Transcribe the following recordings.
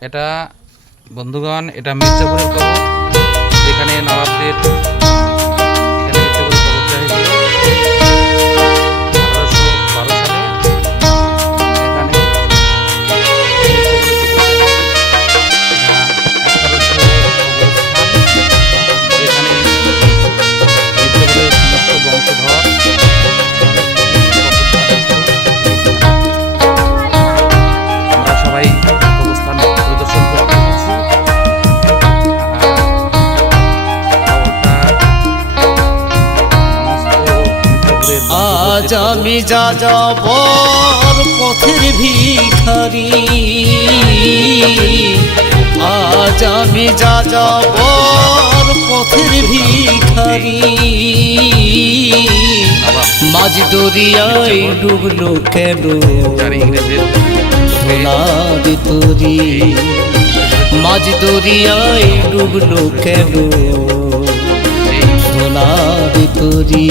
এটা বন্ধুগণ এটা মির্জাপুরের কবর। যেখানে নবাবদের আজ আমি যা যাবর পথের ভিখারি। আজ আমি যা যাবর পথের ভিখারি। মাঝ দরিয়ায় ডুবলো কেন? ভোলার তরি। মাঝ দরিয়ায় ডুবলো কেন? ভোলার তরি।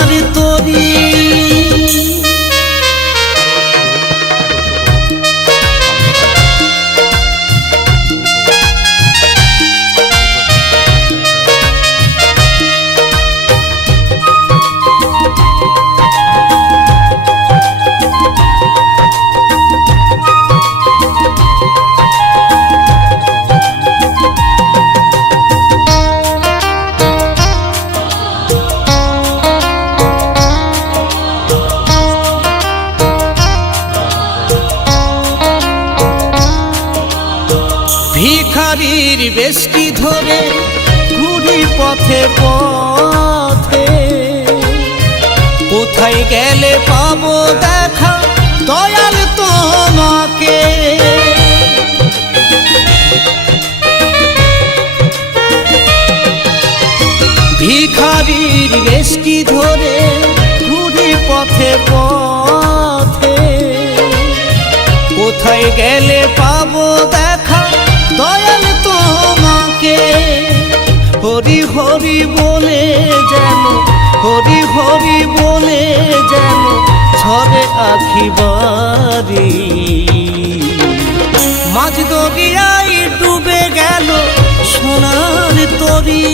ভিখারির বেশটি ধরে ঘুরি পথে পথে। কোথায় গেলে পাবো দেখা দয়াল তোমাকে। ভিখারির বেশটি ধরে ঘুরি পথে পথে। কোথায় গেলে পাবো দেখা হরি হরি বলে যেন, হরি হরি বলে যেন ছরে আখি বাড়ি। মাঝ দরিয়ায় ডুবে গেল সোনার তরি।